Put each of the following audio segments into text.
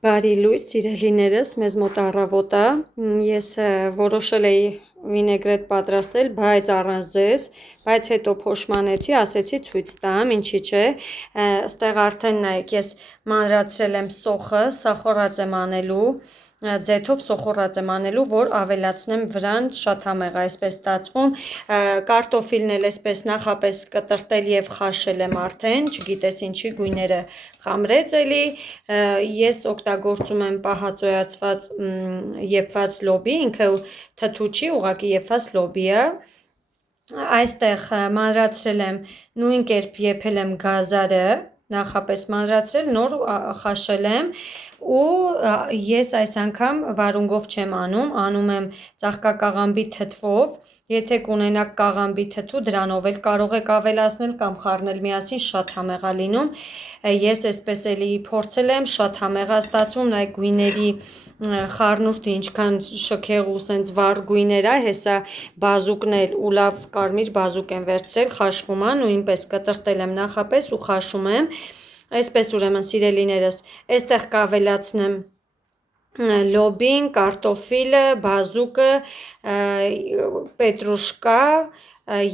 Բարի լույս, սիրելիներս, մեզ մոտ առավոտ է, ես որոշել էի վինեգրետ պատրաստել, բայց առանց ձեզ, բայց հետո փոշմանեցի, ասեցի ցույց տամ, ինչի՞ չէ, այստեղ արդեն նայեք, ես մանրացրել եմ սոխը, սա խորած եմ անելու, ձեթով սոխորած եմ անելու, որ ավելացնեմ վրան, շատ համեղ է այսպես ստացվում, կարտոֆիլն էլ այսպես նախապես կտրտել եւ խաշել եմ արդեն, չգիտես ինչի գույները խամրեց էլի, ես օգտագործում եմ պահածոյացված եփված լոբի, ինքը թթու չի, ուղղակի եփված լոբի է, այստեղ մանրացրել եմ, նույն կերպ եփել եմ գազարը, նախապես մանրացրել, նոր խաշել եմ ու ես այս անգամ վարունգով չեմ անում եմ ծաղկակաղամբի թթվով, եթե կունենաք կաղամբի թթու, դրանով էլ կարող եք ավելացնել կամ խառնել միասին, շատ համեղ է լինում, ես այսպես էլի փորձել եմ, շատ համեղ է ստացվում, նայեք գույների խառնուրդը ինչքան շքեղ ու սենց վառ գույներ է, հեսա բազուկն էլ ու լավ կարմիր բազուկ եմ վերցրել, խաշվում է, նույնպես կտրտել եմ նախապես ու խաշում եմ, այսպես ուրեմն սիրելիներս, այստեղ կավելացնեմ լոբին, կարտոֆիլը, բազուկը, պետրուշկա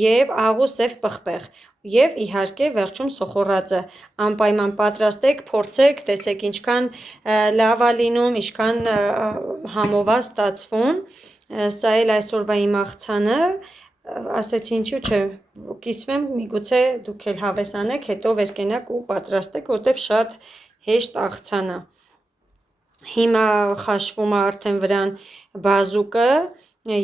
եւ աղու սև պղպեղ եւ իհարկե վերջում սոխորածը անպայման պատրաստեք, փորձեք, տեսեք ինչքան լավ է լինում, ինչքան համով է ստացվում, սա էլ այսօրվա իմ աղցանը, ասեցի ինչու չէ, կիսվեմ, միգուցե դուք էլ հավես անեք, հետո վեր կենաք ու պատրաստեք, որտեվ շատ հեշտ աղցան է, հիմա խաշվում է արդեն վրան բազուկը,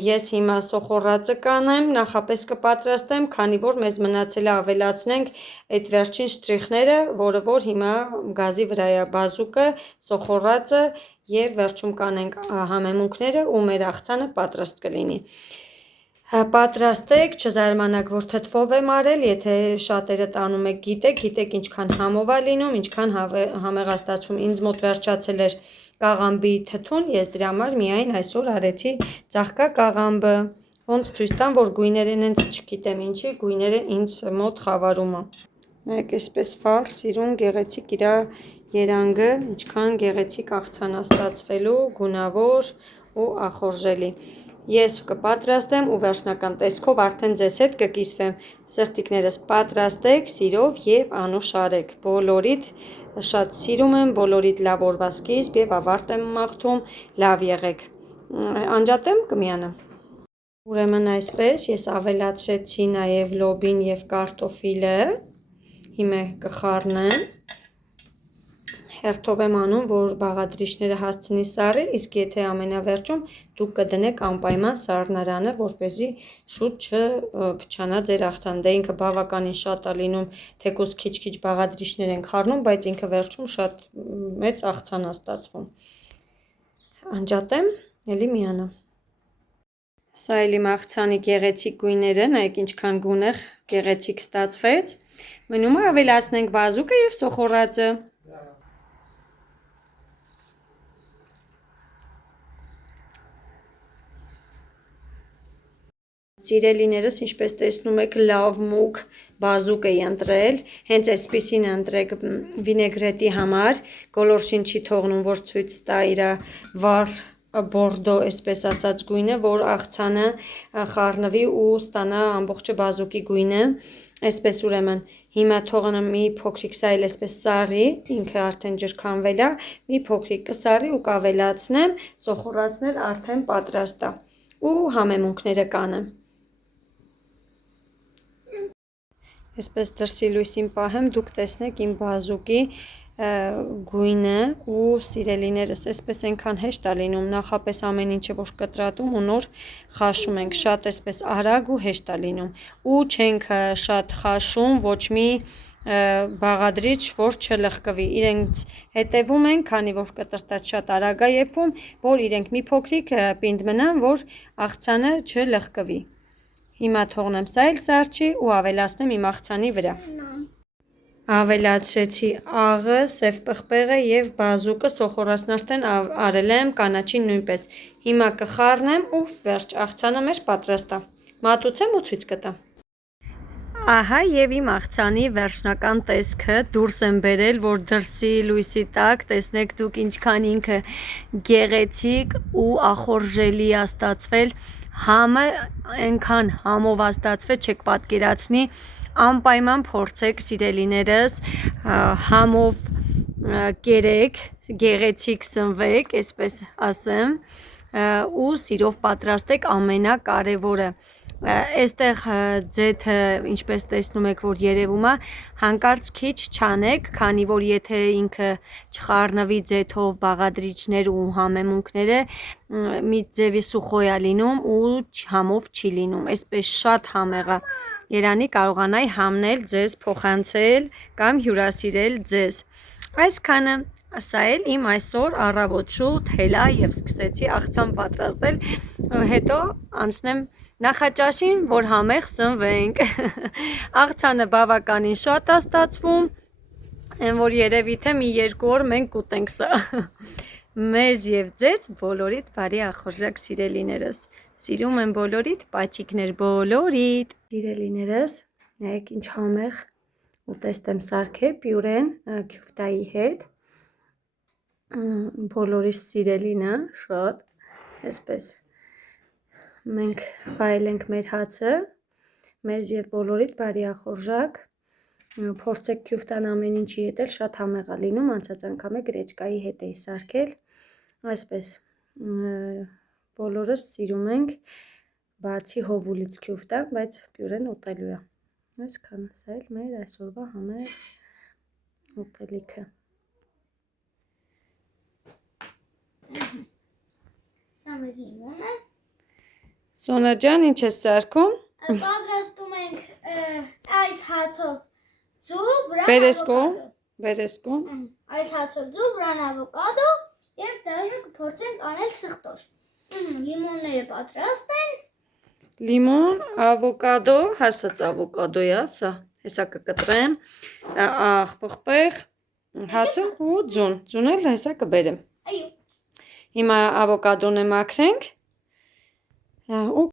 ես հիմա սոխորածը կանեմ, նախապես կպատրաստեմ, քանի որ մեզ մնացել է ավելացնենք այդ վերջին շտրիխները, որը որ հիմա գազի վրա է բազուկը, սոխորածը եւ վերջում կանենք համեմունքները ու մեր աղցանը պատրաստ կլինի։ Պատրաստեք, չզարմանաք, որ թթվով եմ արել, եթե շատերը տանում եք գիտեք ինչքան համով է լինում, ինչքան համեղ է ստացվում, ինձ մոտ վերջացել էր կաղամբի թթուն, ես դրա համար միայն այսօր արեցի ծաղկակաղամբը, ոնց ցույց տամ, որ գույները հենց չգիտեմ ինչի, գույները ինձ մոտ խավարում է, նայեք այսպես վառ, սիրուն, գեղեցիկ իրա երանգը, ինչքան գեղեցիկ աղցան է ստացվելու, գունավոր ու ախորժելի, ես կպատրաստեմ ու վերջնական տեսքով արդեն ձեզ հետ կկիսվեմ, սրտիկներս պատրաստեք սիրով եւ անուշ արեք, բոլորիդ շատ սիրում եմ, բոլորիդ լավ օրվա սկիզբ եւ ավարտ եմ մաղթում, լավ եղեք, անջատեմ կմիանամ, ուրեմն այսպես ես ավելացրեցի նաեւ լոբին եւ կարտոֆիլը, հիմա կխառնեմ, հերթով եմ անում, որ բաղադրիչները հասցնի սառի, իսկ եթե ամենավերջում դուք կդնեք անպայման սառնարանը, որպեսզի շուտ չփչանա ձեր աղցանը, դե ինքը բավականին շատ է լինում, թեկուզ քիչ-քիչ բաղադրիչներ են խառնում, բայց ինքը վերջում շատ մեծ աղցան է ստացվում, անջատեմ, էլի միանամ, սա էլ իմ աղցանի գեղեցիկ գույները, նայեք ինչքան գունեղ գեղեցիկ ստացվեց, մնում է ավելացնենք բազուկը եւ սոխորածը, Սիրելիներս, ինչպես տեսնում եք, լավ մուկ բազուկ էի ընտրել, հենց այսպիսին ընտրեք վինեգրետի համար, գոլորշին չի թողնում, որ ցույց տա իր վառ բորդո, այսպես ասած գույնը, որ աղցանը խառնվի ու ստանա ամբողջը բազուկի գույնը, այսպես ուրեմն, հիմա թողնեմ մի փոքրիկ սա էլ այսպես սառի, ինքը արդեն ջրքանվել է, մի փոքրիկ կսառի ու կավելացնեմ, սոխորածներ արդեն պատրաստ է ու համեմունքները կանեմ, այսպես դրսի լույսին պահեմ, դուք տեսնեք իմ բազուկի գույնը ու սիրելիներս, այսպես այնքան հեշտ է լինում, նախապես ամեն ինչը որ կտրատում ու նոր խաշում ենք, շատ այսպես արագ ու հեշտ է լինում ու չենք շատ խաշում, ոչ մի բաղադրիչ, որ չլխկվի, իրենք հետևում են, քանի որ կտրտած շատ արագ է եփվում, որ իրենք մի փոքրիկ պինդ մնան, որ աղցանը չլխկվի, հիմա թողնեմ սա էլ սառչի ու ավելացնեմ իմ աղցանի վրա, ավելացրեցի աղը, սև պղպեղը եւ բազուկը, սոխորածն արդեն արել եմ, կանաչին նույնպես, հիմա կխառնեմ ու վերջ, աղցանը մեր պատրաստ է, մատուցեմ ու ցույց կտամ, Ահա եւ իմ աղցանի վերջնական տեսքը դուրս եմ բերել, որ դրսի լույսի տակ տեսնեք դուք ինչքան ինքը գեղեցիկ ու ախորժելի է ստացվել, համը այնքան համով է ստացվել, չեք պատկերացնի, անպայման փորձեք սիրելիներս, համով կերեք, գեղեցիկ սնվեք, այսպես ասեմ, ու սիրով պատրաստեք ամենակարևորը Այստեղ ձեթը ինչպես տեսնում եք որ երևում է հանկարծ քիչ չանեք քանի որ եթե ինքը չխառնվի ձեթով բաղադրիչներ ու համեմունքները մի ձևի սուխոյ է լինում ու համով չի լինում այսպես շատ համեղ է Երանի կարողանայի համնել ձեզ փոխանցել կամ հյուրասիրել ձեզ այսքանը Սա էլ իմ այսօր առավոտ շուտ հելա եւ սկսեցի աղցան պատրաստել հետո անցնեմ նախաճաշին որ համեղ սնվենք աղցանը բավականին շատ է ստացվում այն որ երևի թե մի 2 օր մենք կուտենք սա մեզ եւ ձեզ բոլորիդ բարի ախորժակ սիրելիներս սիրում եմ բոլորիդ պաչիկներ բոլորիդ սիրելիներս նայեք ինչ համեղ ուտեստ եմ սարքել պյուրեն քյուֆտայի հետ բոլորիս սիրելինը շատ այսպես մենք վայելենք մեր հացը մեզ եւ բոլորիդ բարի ախորժակ փորձեք քյուֆտան ամեն ինչի հետ էլ շատ համեղ է լինում անցած անգամ գրեչկայի հետ էի սարքել այսպես բոլորս սիրում ենք բացի հովուլից քյուֆտա բայց պյուրեն ուտելու է այսքան սա էլ մեր այսօրվա համեղ ուտելիքը Սոնա ջան, ինչ ես սարքում? Պատրաստում ենք այս հացով ձու, Վերեսկո Այս հացով ձու, վրան ավոկադո և դաժը կփորձենք անել սխտոր Լիմոնները պատրաստ են Լիմոն, ավոկադո, հասած ավոկադո է սա Հեսա կկտրեմ Աղպղպեղ, հացը ու ձուն էլ հեսա կբերեմ Հիմա ավոկադոն է մաքրենք ու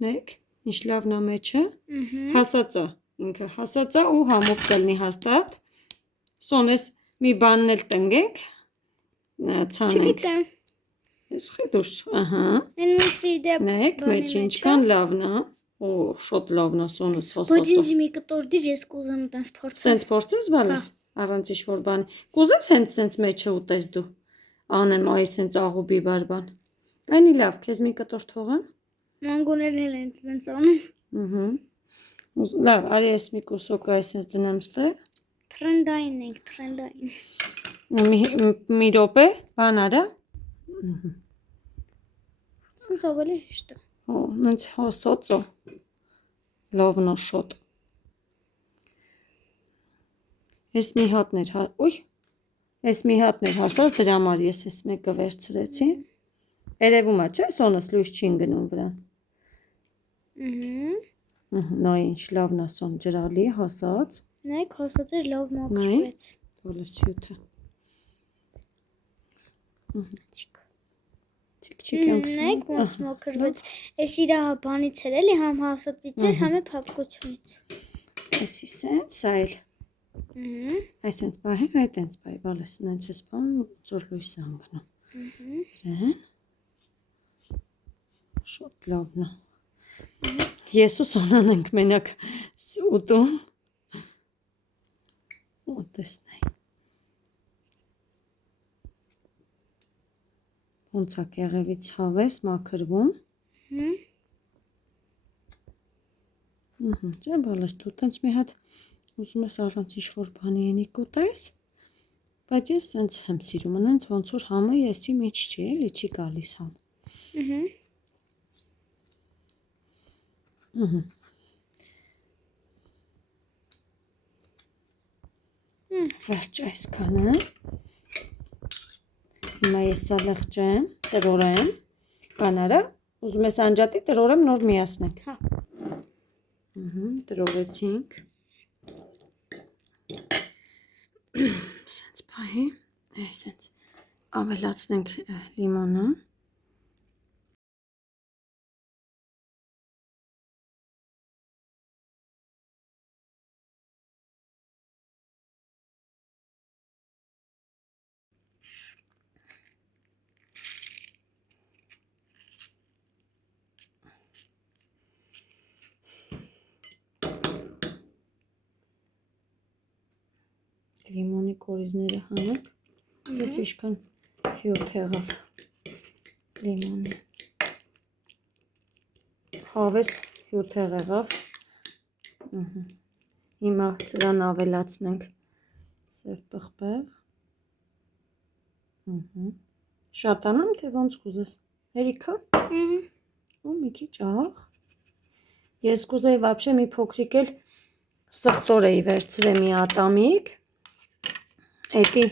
նայեք, ինչ լավն է մեջը, հասած է, ինքը հասած է ու համով կլնի հաստատ, սոնես մի բանն էլ տնգենք, ցանենք, ես խեդուշ, նայեք մեջը ինչքան լավն է, շատ լավն է սոնես հասած է, Բայց ինձ մի կտոր դիր ես կուզեմ տենց փորձել, սենց փորձես բալես, առանց ինչ որ բանի, կուզես սենց մեջը ուտես դու, անեմ այ սենց աղուբի բարբան, այնի լավ, քեզ մի կտոր թողեմ, Մանգոներն էլ են տենց անում, լավ, արի ես մի կուսոկ այս ես դնեմ ստե, Թրենդային ենք, թրենդային, մի րոպե, բան արա, սենց ավելի հիշտ է, նենց հասած է, լավն է շատ, ես մի հատներ, ես մի հատներ հասած, դրա համար ես ես մեկը վերցրեցի, երևում է, չէ, սոնս լույս չի ընգնում վրան, նայ ինչ լավն է սոն ջրալի, հասած, նայք հասած էր լավ մաքրվեց, Ոլես հյութը, չիկ նայք ոնց մաքրվեց, ես իրա բանից էր էլի, համ հասածից էր, համ է փապկությունից, Այսի սենց, սա էլ, այս սենց պահի, այդ ենց պահի, բալես, նենց ես պան, ծոր լույս է անգնում, շատ լավն է, ես ու սոնան ենք մենակ ուտում, ու տեսնայ, ոնց է կեղևից հավես մաքրվում, Չէ, բալես դու տենց մի հատ ուզում ես առանց ինչ-որ բանի ենի կուտես, բայց ես սենց եմ սիրում, նենց ոնց որ համը եսի մեջ չի, էլի չի գալիս համ։ Վերջ այսքանը, հիմա ես սա լղջեմ, տրորեմ, բան արա, Ուզում ես անջատի, տրորեմ նոր միացնենք։ Հա։ Տրորեցինք։ Սենց պահի, սենց ավելացնենք լիմոնը։ Լիմոնի կորիզները հանենք, ես իշքան հյուրթ եղավ լիմոնի, հավես հյուրթ եղավ, հիմա սրան ավելացնենք սև պղպեղ, շատանամ, թե ոնց կուզես, հերիքա, ու մի քիչ աղ, ես կուզեի վաբշե մի փոքրիկ էլ սխտոր էի վերցրել մի ատամիկ, Էդի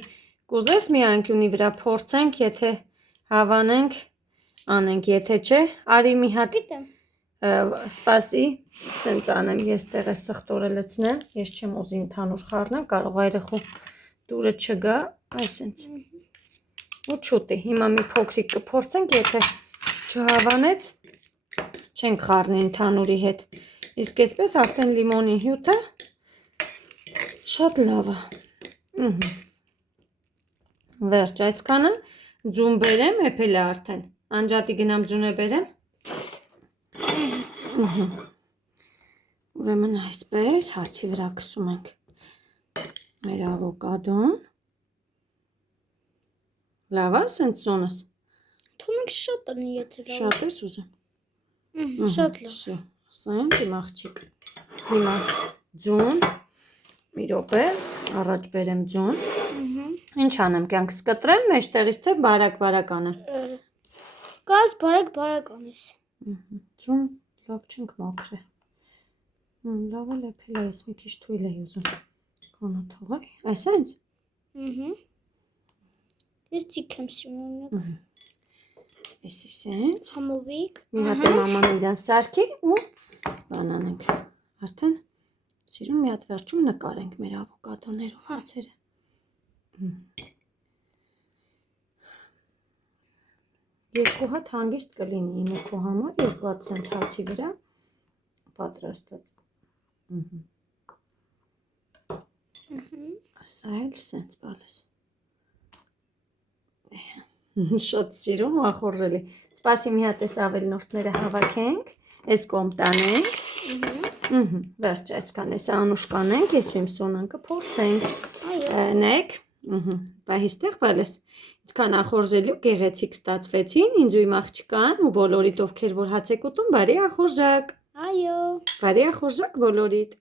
կուզես մի անկյունի վրա փորձենք, եթե հավանենք, անենք, եթե չէ, արի մի հատ սպասի, սենց անեմ, ես տեղ ես սխտորը լցնեմ, ես չեմ ուզի ընդհանուր խառնեմ, կարող այրեխու դուրը չգա, այսենց, ու չուտի, հիմա մի փոքրիկ կփորձենք, եթե չհավանեց, չենք խառնի ընդհանուրի հետ, իսկ այսպես արդեն լիմոնի հյութը շատ լավ է, Վերջ, այսքանը ձուն բերեմ, էպել է արդեն, անջատի գնամ ձուն է բերեմ, ուրեմն այսպես հացի վրա կսում ենք մեր ավոկադոն, լավ է սենց սոնս, թողնենք շատ անի, եթե լավ շատ ես ուզում, շատ լավ, սենց իմ աղջիկ, հիմա ձուն, մի րոպե, առաջ բերեմ ձուն, ինչ անեմ, կյանքս կտրեմ, մեջտեղից թե բարակ անեմ, կաս բարակ անես, ձուն լավ չենք մաքրե, լավ էլ էպել է, ես մի քիչ թույլ էի ուզում, կոնը թողай, այսենց, ես ծիք եմ սիմոնակ, Էսի սենց, համովիկ, մի հատ է մաման իրան սարքի ու բանանենք, արդեն սիրուն մի հատ վերջում նկարենք մեր ավոկադոներով հացերը, երկու հատ հանգիստ կլինի իմը քո համար, երկու հատ սենց հացի վրա պատրաստած, ասա էլ սենց բալես, շատ սիրում ու ախորժելի, սպասի մի հատ ես ավել նորդները հավաքենք, ես կոմ տանենք, վերջ այսքան ես անուշ կանենք, ես ու իմ սոնանքը փորձենք, նեք, պահիստեղ բալես, ինչքան ախորժելի ու գեղեցիկ ստացվեցին, ինձ ու իմ աղջկան ու բոլորիդ ովքեր որ հաց եք ուտում, բարի ախորժակ, բարի ախորժակ բոլորիդ,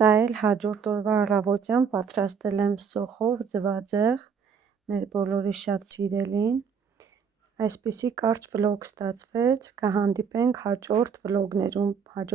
Սա էլ հաջորդ օրվա առավոտյան պատրաստել եմ սոխով ձվածեղ, մեր բոլորի շատ սիրելին։ Այսպիսի կարճ վլոգ ստացվեց, կհանդիպենք հաջորդ վլոգներում, հաջորդ